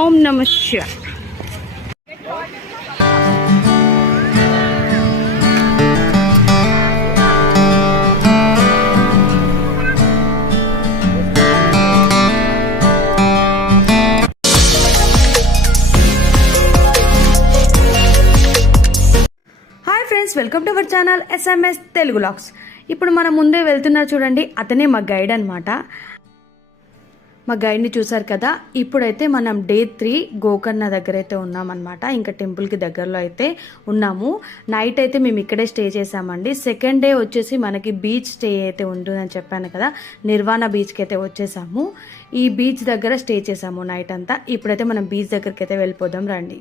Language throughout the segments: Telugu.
ఓం నమః శివాయ. Welcome to our channel SMS Telugu vlogs. ఇప్పుడు మనం ముందే వెళ్తున్నారు చూడండి, అతనే మా గైడ్ అనమాట. మా గైడ్ని చూసారు కదా. ఇప్పుడైతే మనం డే 3 గోకర్ణ దగ్గర అయితే ఉన్నామన్నమాట. ఇంకా టెంపుల్కి దగ్గరలో అయితే ఉన్నాము. నైట్ అయితే మేము ఇక్కడే స్టే చేసామండి. సెకండ్ డే వచ్చేసి మనకి బీచ్ స్టే అయితే ఉంటుందని చెప్పాను కదా, నిర్వాణ బీచ్కి అయితే వచ్చేసాము. ఈ బీచ్ దగ్గర స్టే చేసాము నైట్ అంతా. ఇప్పుడైతే మనం బీచ్ దగ్గరికి అయితే వెళ్ళిపోదాం రండి.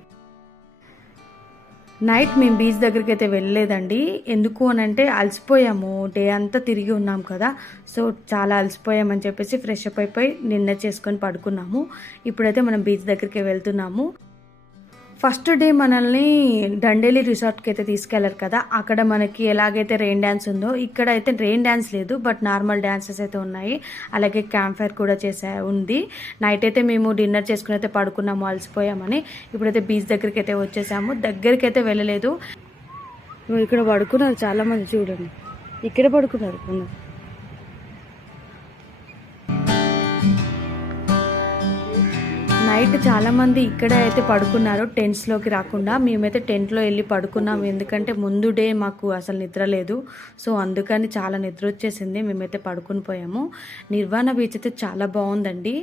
నైట్ మేము బీచ్ దగ్గరికి అయితే వెళ్ళలేదండి. ఎందుకు అని అంటే అలసిపోయాము, డే అంతా తిరిగి ఉన్నాం కదా. సో చాలా అలసిపోయామని చెప్పేసి ఫ్రెష్ అప్ అయిపోయి డిన్నర్ చేసుకొని పడుకున్నాము. ఇప్పుడైతే మనం బీచ్ దగ్గరికి వెళ్తున్నాము. ఫస్ట్ డే మనల్ని దండేలి రిసార్ట్కి అయితే తీసుకెళ్లారు కదా. అక్కడ మనకి ఎలాగైతే రెయిన్ డ్యాన్స్ ఉందో, ఇక్కడ అయితే రెయిన్ డ్యాన్స్ లేదు, బట్ నార్మల్ డ్యాన్సెస్ అయితే ఉన్నాయి. అలాగే క్యాంప్ ఫైర్ కూడా ఉంది. నైట్ అయితే మేము డిన్నర్ చేసుకుని అయితే పడుకున్నాము అలసిపోయామని. ఇప్పుడైతే బీచ్ దగ్గరికి అయితే వచ్చేసాము. దగ్గరికి అయితే వెళ్ళలేదు. ఇక్కడ పడుకున్నారు చాలా మంది, చూడండి ఇక్కడ పడుకున్నారు. నైట్ చాలామంది ఇక్కడే అయితే పడుకున్నారు, టెంట్స్లోకి రాకుండా. మేమైతే టెంట్లో వెళ్ళి పడుకున్నాము, ఎందుకంటే ముందు డే మాకు అసలు నిద్ర లేదు. సో అందుకని చాలా నిద్ర వచ్చేసింది, మేమైతే పడుకుని పోయాము. నిర్వాణ బీచ్ అయితే చాలా బాగుందండి.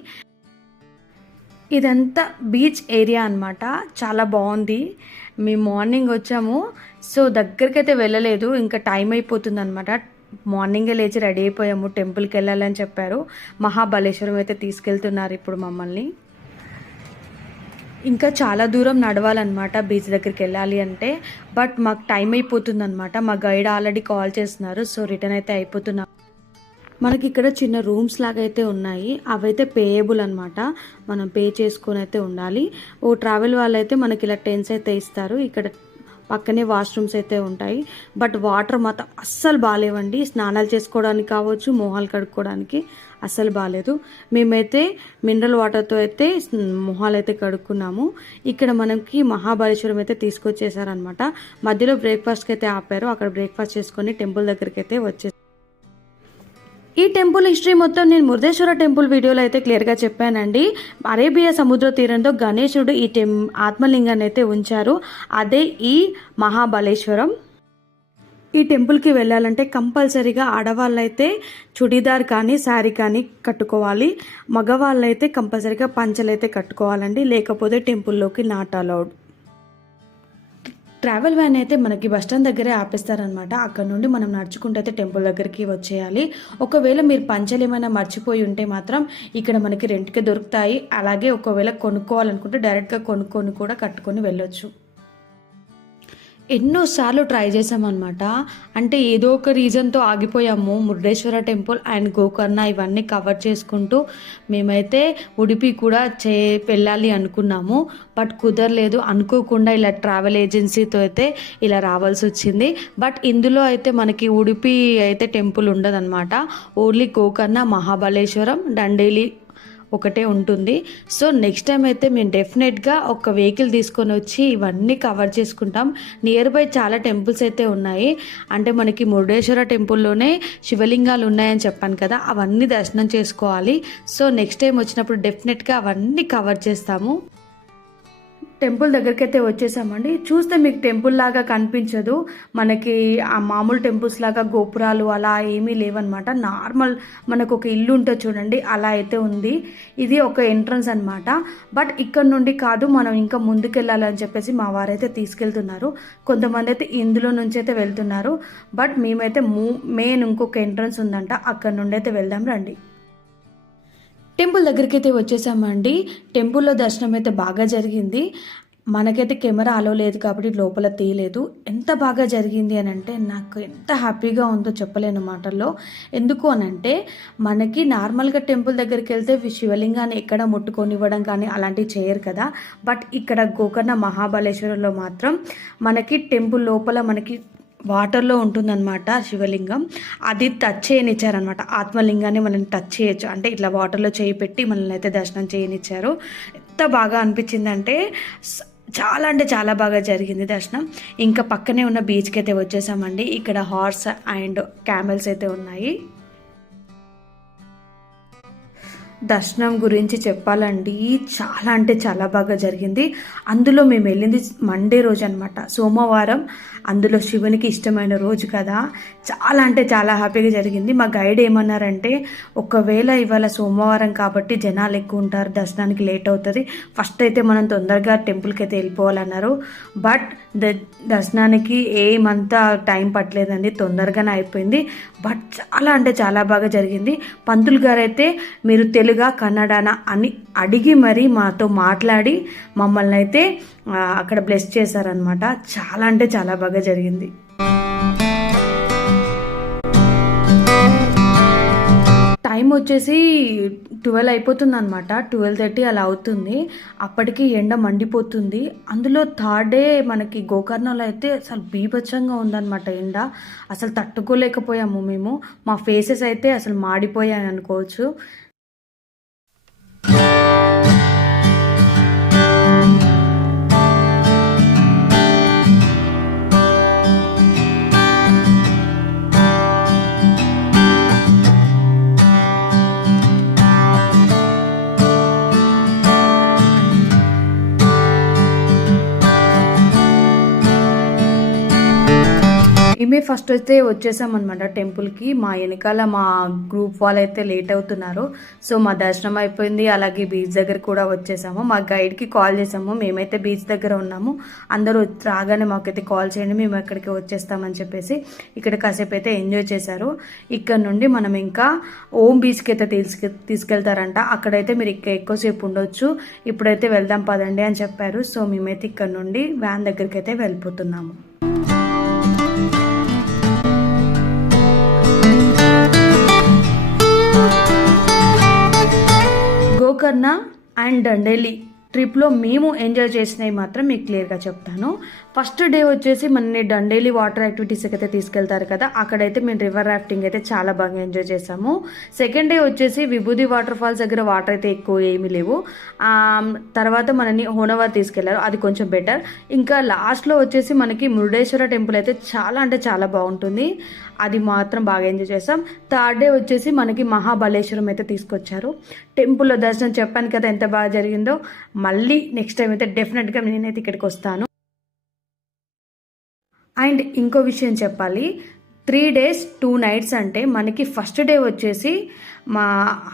ఇదంతా బీచ్ ఏరియా అనమాట, చాలా బాగుంది. మేము మార్నింగ్ వచ్చాము, సో దగ్గరికి అయితే వెళ్ళలేదు, ఇంకా టైం అయిపోతుంది అనమాట. మార్నింగే లేచి రెడీ అయిపోయాము, టెంపుల్కి వెళ్ళాలని చెప్పారు. మహాబలేశ్వరం అయితే తీసుకెళ్తున్నారు ఇప్పుడు మమ్మల్ని. ఇంకా చాలా దూరం నడవాలన్నమాట బీచ్ దగ్గరికి వెళ్ళాలి అంటే, బట్ మాకు టైం అయిపోతుంది అనమాట. మా గైడ్ ఆల్రెడీ కాల్ చేస్తున్నారు, సో రిటర్న్ అయితే అయిపోతున్నాం. మనకి ఇక్కడ చిన్న రూమ్స్ లాగా అయితే ఉన్నాయి, అవైతే పేయబుల్ అనమాట. మనం పే చేసుకొని అయితే ఉండాలి. ఓ ట్రావెల్ వాళ్ళు అయితే మనకి ఇలా టెంట్స్ అయితే ఇస్తారు. ఇక్కడ పక్కనే వాష్రూమ్స్ అయితే ఉంటాయి, బట్ వాటర్ మాత్రం అస్సలు బాగాలేవండి. స్నానాలు చేసుకోవడానికి కావచ్చు, మొహాలు కడుక్కోవడానికి అస్సలు బాగాలేదు. మేమైతే మినరల్ వాటర్తో అయితే మొహాలు అయితే కడుక్కున్నాము. ఇక్కడ మనకి మహాబలేశ్వరం అయితే తీసుకొచ్చేసారనమాట. మధ్యలో బ్రేక్ఫాస్ట్కి అయితే ఆపారు, అక్కడ బ్రేక్ఫాస్ట్ చేసుకొని టెంపుల్ దగ్గరికి అయితే వచ్చేసారు. ఈ టెంపుల్ హిస్టరీ మొత్తం నేను మురుదేశ్వర టెంపుల్ వీడియోలో అయితే క్లియర్గా చెప్పానండి. అరేబియా సముద్ర తీరంలో గణేశుడు ఈ ఆత్మలింగాన్ని అయితే ఉంచారు, అదే ఈ మహాబలేశ్వరం. ఈ టెంపుల్కి వెళ్ళాలంటే కంపల్సరీగా ఆడవాళ్ళైతే చుడీదార్ కానీ శారీ కానీ కట్టుకోవాలి, మగవాళ్ళైతే కంపల్సరీగా పంచలైతే కట్టుకోవాలండి, లేకపోతే టెంపుల్లోకి నాట్ అలౌడ్. ట్రావెల్ వ్యాన్ అయితే మనకి బస్టాండ్ దగ్గరే ఆపేస్తారనమాట. అక్కడ నుండి మనం నడుచుకుంటూ అయితే టెంపుల్ దగ్గరికి వచ్చేయాలి. ఒకవేళ మీరు పంచలు ఏమైనా మర్చిపోయి ఉంటే మాత్రం ఇక్కడ మనకి రెంట్కి దొరుకుతాయి. అలాగే ఒకవేళ కొనుక్కోవాలనుకుంటే డైరెక్ట్గా కొనుక్కొని కూడా కట్టుకొని వెళ్ళొచ్చు. ఎన్నోసార్లు ట్రై చేసామన్నమాట, అంటే ఏదో ఒక రీజన్తో ఆగిపోయాము. మురుడేశ్వర టెంపుల్ అండ్ గోకర్ణ ఇవన్నీ కవర్ చేసుకుంటూ మేమైతే ఉడిపి కూడా వెళ్ళాలి అనుకున్నాము, బట్ కుదరలేదు. అనుకోకుండా ఇలా ట్రావెల్ ఏజెన్సీతో అయితే ఇలా రావాల్సి వచ్చింది. బట్ ఇందులో అయితే మనకి ఉడిపి అయితే టెంపుల్ ఉండదన్నమాట. ఓన్లీ గోకర్ణ, మహాబలేశ్వరం, దండేలి ఒకటే ఉంటుంది. సో నెక్స్ట్ టైం అయితే మేము డెఫినెట్గా ఒక వెహికల్ తీసుకొని వచ్చి ఇవన్నీ కవర్ చేసుకుంటాం. నియర్ బై చాలా టెంపుల్స్ అయితే ఉన్నాయి, అంటే మనకి మురుడేశ్వర టెంపుల్లోనే శివలింగాలు ఉన్నాయని చెప్పాను కదా, అవన్నీ దర్శనం చేసుకోవాలి. సో నెక్స్ట్ టైం వచ్చినప్పుడు డెఫినెట్గా అవన్నీ కవర్ చేస్తాము. టెంపుల్ దగ్గరికి అయితే వచ్చేసామండి. చూస్తే మీకు టెంపుల్ లాగా కనిపించదు, మనకి ఆ మామూలు టెంపుల్స్ లాగా గోపురాలు అలా ఏమీ లేవన్నమాట. నార్మల్ మనకు ఒక ఇల్లు ఉంటుంది చూడండి, అలా అయితే ఉంది. ఇది ఒక ఎంట్రన్స్ అనమాట. బట్ ఇక్కడ నుండి కాదు, మనం ఇంకా ముందుకెళ్ళాలని చెప్పేసి మా వారైతే తీసుకెళ్తున్నారు. కొంతమంది అయితే ఇందులో నుంచి అయితే వెళ్తున్నారు, బట్ మేమైతే మెయిన్ ఇంకొక ఎంట్రన్స్ ఉందంట, అక్కడ నుండి అయితే వెళ్దాం రండి. టెంపుల్ దగ్గరికి అయితే వచ్చేసామండి. టెంపుల్లో దర్శనం అయితే బాగా జరిగింది. మనకైతే కెమెరా అలో లేదు కాబట్టి లోపల తీయలేదు. ఎంత బాగా జరిగింది అని అంటే నాకు ఎంత హ్యాపీగా ఉందో చెప్పలేను మాటల్లో. ఎందుకు అనంటే మనకి నార్మల్గా టెంపుల్ దగ్గరికి వెళ్తే శివలింగాన్ని ఎక్కడ ముట్టుకొనివ్వడం కానీ అలాంటివి చేయరు కదా. బట్ ఇక్కడ గోకర్ణ మహాబలేశ్వరంలో మాత్రం మనకి టెంపుల్ లోపల మనకి వాటర్లో ఉంటుందన్నమాట శివలింగం. అది టచ్ చేయనిచ్చారనమాట. ఆత్మలింగాన్ని మనల్ని టచ్ చేయొచ్చు, అంటే ఇట్లా వాటర్లో చేయి పెట్టి మనల్ని అయితే దర్శనం చేయనిచ్చారు. ఎంత బాగా అనిపించిందంటే చాలా అంటే చాలా బాగా జరిగింది దర్శనం. ఇంకా పక్కనే ఉన్న బీచ్కి అయితే వచ్చేసామండి. ఇక్కడ హార్స్ అండ్ క్యామెల్స్ అయితే ఉన్నాయి. దర్శనం గురించి చెప్పాలండి, చాలా అంటే చాలా బాగా జరిగింది. అందులో మేము వెళ్ళింది మండే రోజు అనమాట, సోమవారం. అందులో శివునికి ఇష్టమైన రోజు కదా, చాలా అంటే చాలా హ్యాపీగా జరిగింది. మా గైడ్ ఏమన్నారంటే, ఒకవేళ ఇవాళ సోమవారం కాబట్టి జనాలు ఎక్కువ ఉంటారు, దర్శనానికి లేట్ అవుతుంది, ఫస్ట్ అయితే మనం తొందరగా టెంపుల్కి అయితే వెళ్ళిపోవాలన్నారు. బట్ దర్శనానికి ఏమంతా టైం పట్టలేదండి, తొందరగానే అయిపోయింది. బట్ చాలా అంటే చాలా బాగా జరిగింది. పంతులు గారు అయితే మీరు తెలుగా కన్నడనా అని అడిగి మరీ మాతో మాట్లాడి మమ్మల్ని అయితే అక్కడ బ్లెస్ చేశారనమాట. చాలా అంటే చాలా బాగా జరిగింది. టైం వచ్చేసి 12 అయిపోతుంది అనమాట, 12:30 అలా అవుతుంది. అప్పటికి ఎండ మండిపోతుంది. అందులో థర్డ్ డే మనకి గోకర్ణలో అయితే అసలు బీభత్సంగా ఉందన్నమాట ఎండ. అసలు తట్టుకోలేకపోయాము మేము. మా ఫేసెస్ అయితే అసలు మాడిపోయాయి అనుకోవచ్చు. మేమే ఫస్ట్ అయితే వచ్చేసామన్నమాట టెంపుల్కి. మా వెనకాల మా గ్రూప్ వాళ్ళు అయితే లేట్ అవుతున్నారు. సో మా దర్శనం అయిపోయింది. అలాగే బీచ్ దగ్గర కూడా వచ్చేసాము. మా గైడ్కి కాల్ చేసాము, మేమైతే బీచ్ దగ్గర ఉన్నాము, అందరూ రాగానే మాకైతే కాల్ చేయండి, మేము ఎక్కడికి వచ్చేస్తామని చెప్పేసి ఇక్కడ కాసేపు అయితే ఎంజాయ్ చేశారు. ఇక్కడ నుండి మనం ఇంకా ఓం బీచ్కి అయితే తీసుకెళ్తారంట. అక్కడైతే మీరు ఇక్కడ ఎక్కువసేపు ఉండొచ్చు, ఇప్పుడైతే వెళ్దాం పదండి అని చెప్పారు. సో మేమైతే ఇక్కడ నుండి వ్యాన్ దగ్గరికి అయితే వెళ్ళిపోతున్నాము. గోకర్ణ అండ్ దండేలి ట్రిప్లో మేము ఎంజాయ్ చేసినవి మాత్రం మీకు క్లియర్గా చెప్తాను. ఫస్ట్ డే వచ్చేసి మనని దండేలి వాటర్ యాక్టివిటీస్కి అయితే తీసుకెళ్తారు కదా, అక్కడైతే మేము రివర్ రాఫ్టింగ్ అయితే చాలా బాగా ఎంజాయ్ చేసాము. సెకండ్ డే వచ్చేసి విభూది వాటర్ ఫాల్స్ దగ్గర వాటర్ అయితే ఎక్కువ ఏమీ లేవు. తర్వాత మనని హోనవార్ తీసుకెళ్లారు, అది కొంచెం బెటర్. ఇంకా లాస్ట్లో వచ్చేసి మనకి మురుడేశ్వర టెంపుల్ అయితే చాలా అంటే చాలా బాగుంటుంది, అది మాత్రం బాగా ఎంజాయ్ చేసాం. థర్డ్ డే వచ్చేసి మనకి మహాబలేశ్వరం అయితే తీసుకొచ్చారు. టెంపుల్లో దర్శనం చెప్పాను కదా ఎంత బాగా జరిగిందో. మళ్ళీ నెక్స్ట్ టైం అయితే డెఫినెట్గా నేనైతే ఇక్కడికి వస్తాను. అండ్ ఇంకో విషయం చెప్పాలి, 3 days 2 nights అంటే మనకి ఫస్ట్ డే వచ్చేసి మా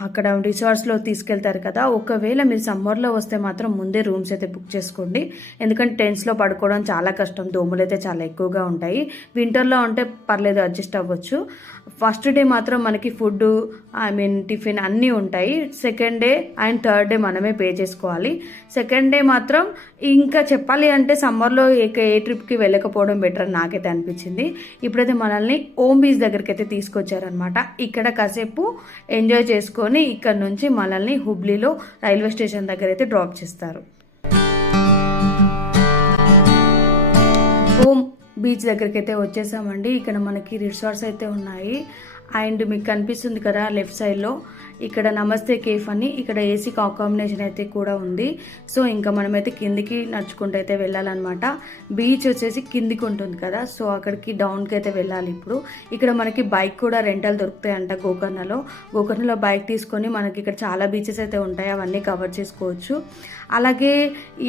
అక్కడ రిసార్ట్స్లో తీసుకెళ్తారు కదా, ఒకవేళ మీరు సమ్మర్లో వస్తే మాత్రం ముందే రూమ్స్ అయితే బుక్ చేసుకోండి. ఎందుకంటే టెంట్స్లో పడుకోవడం చాలా కష్టం, దోమలు అయితే చాలా ఎక్కువగా ఉంటాయి. వింటర్లో ఉంటే పర్లేదు, అడ్జస్ట్ అవ్వచ్చు. ఫస్ట్ డే మాత్రం మనకి ఫుడ్ టిఫిన్ అన్నీ ఉంటాయి. Second day and third day మనమే పే చేసుకోవాలి. సెకండ్ డే మాత్రం ఇంకా చెప్పాలి అంటే సమ్మర్లో ఏ ట్రిప్కి వెళ్ళకపోవడం బెటర్ అని నాకైతే అనిపించింది. ఇప్పుడైతే మనల్ని ఓం బీచ్ దగ్గరికి అయితే తీసుకొచ్చారనమాట. ఇక్కడ కాసేపు ఎంజాయ్ చేసుకొని ఇక్కడ నుంచి మనల్ని హుబ్లీలో రైల్వే స్టేషన్ దగ్గర అయితే డ్రాప్ చేస్తారు. ఓం బీచ్ దగ్గరికి అయితే వచ్చేసామండి. ఇక్కడ మనకి రిసార్ట్స్ అయితే ఉన్నాయి. అండ్ మీకు కనిపిస్తుంది కదా లెఫ్ట్ సైడ్లో, ఇక్కడ నమస్తే కేఫ్ అని, ఇక్కడ ఏసీ కాంబినేషన్ అయితే కూడా ఉంది. సో ఇంకా మనమైతే కిందికి నడుచుకుంటూ అయితే వెళ్ళాలన్నమాట. బీచ్ వచ్చేసి కిందికి ఉంటుంది కదా, సో అక్కడికి డౌన్కి అయితే వెళ్ళాలి. ఇప్పుడు ఇక్కడ మనకి బైక్ కూడా రెంటల్ దొరుకుతాయంట గోకర్ణలో బైక్ తీసుకొని మనకి ఇక్కడ చాలా బీచెస్ అయితే ఉంటాయి, అవన్నీ కవర్ చేసుకోవచ్చు. అలాగే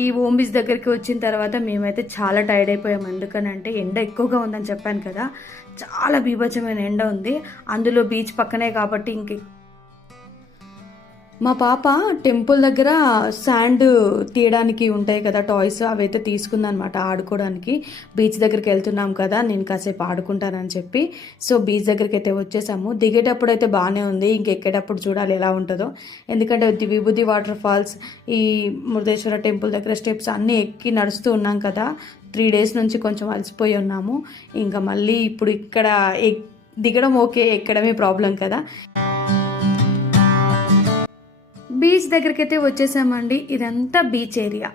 ఈ ఓం బీచ్ దగ్గరికి వచ్చిన తర్వాత మేమైతే చాలా టైర్డ్ అయిపోయాము. ఎందుకనంటే ఎండ ఎక్కువగా ఉందని చెప్పాను కదా, చాలా బీభత్సమైన ఎండ ఉంది. అందులో బీచ్ పక్కనే కాబట్టి మా పాప టెంపుల్ దగ్గర శాండ్ తీయడానికి ఉంటాయి కదా టాయ్స్, అవైతే తీసుకుందనమాట ఆడుకోవడానికి. బీచ్ దగ్గరికి వెళ్తున్నాం కదా, నేను కాసేపు ఆడుకుంటానని చెప్పి సో బీచ్ దగ్గరికి అయితే వచ్చేసాము. దిగేటప్పుడు అయితే బాగానే ఉంది, ఇంకెక్కేటప్పుడు చూడాలి ఎలా ఉంటుందో. ఎందుకంటే విభూది వాటర్ ఫాల్స్, ఈ మురుడేశ్వర టెంపుల్ దగ్గర స్టెప్స్ అన్నీ ఎక్కి నడుస్తూ ఉన్నాం కదా, 3 days నుంచి కొంచెం అలసిపోయి ఉన్నాము. ఇంకా మళ్ళీ ఇప్పుడు ఇక్కడ దిగడం ఓకే, ఎక్కడమే ప్రాబ్లం కదా. బీచ్ దగ్గరికి అయితే వచ్చేసామండి. ఇదంతా బీచ్ ఏరియా.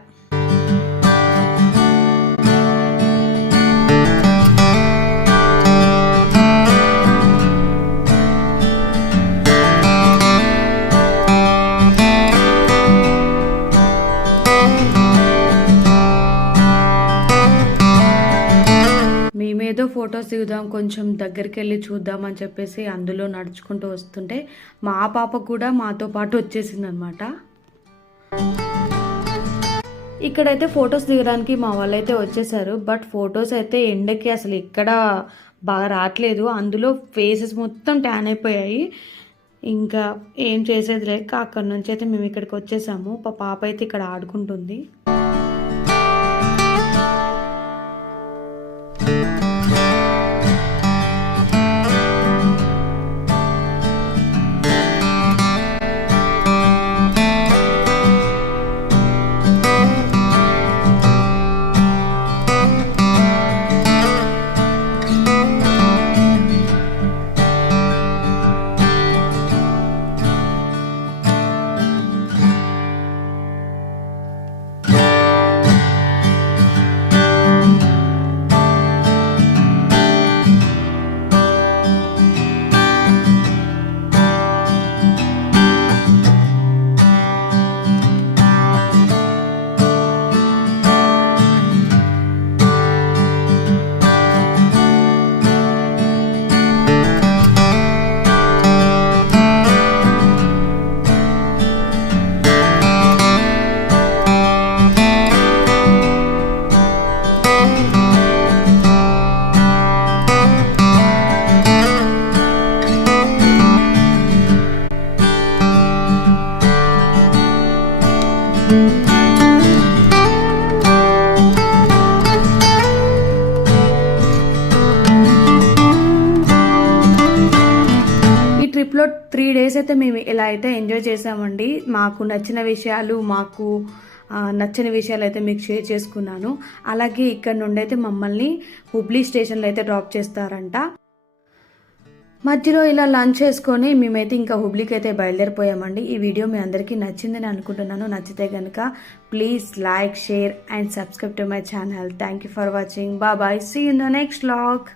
ఫొటోస్ దిగుదాం, కొంచెం దగ్గరికి వెళ్ళి చూద్దాం అని చెప్పేసి అందులో నడుచుకుంటూ వస్తుంటే మా పాప కూడా మాతో పాటు వచ్చేసిందనమాట. ఇక్కడైతే ఫొటోస్ దిగడానికి మా వాళ్ళైతే వచ్చేసారు. బట్ ఫొటోస్ అయితే ఎండకి అసలు ఎక్కడ బాగా రావట్లేదు, అందులో ఫేసెస్ మొత్తం ట్యాన్ అయిపోయాయి. ఇంకా ఏం చేసేది లేక అక్కడ నుంచి అయితే మేము ఇక్కడికి వచ్చేసాము. పాప అయితే ఇక్కడ ఆడుకుంటుంది. ట్రిప్లో 3 days అయితే మేము ఇలా అయితే ఎంజాయ్ చేసామండి. మాకు నచ్చిన విషయాలు, మాకు నచ్చని విషయాలు అయితే మీకు షేర్ చేసుకున్నాను. అలాగే ఇక్కడ నుండి అయితే మమ్మల్ని హుబ్లీ స్టేషన్లో అయితే డ్రాప్ చేస్తారంట. మధ్యలో ఇలా లంచ్ చేసుకొని మేమైతే ఇంకా హుబ్లీకి అయితే బయలుదేరిపోయామండి. ఈ వీడియో మీ అందరికీ నచ్చిందని అనుకుంటున్నాను. నచ్చితే కనుక please like, share and subscribe to my channel. Thank you for watching. Bye. See you in the next vlog.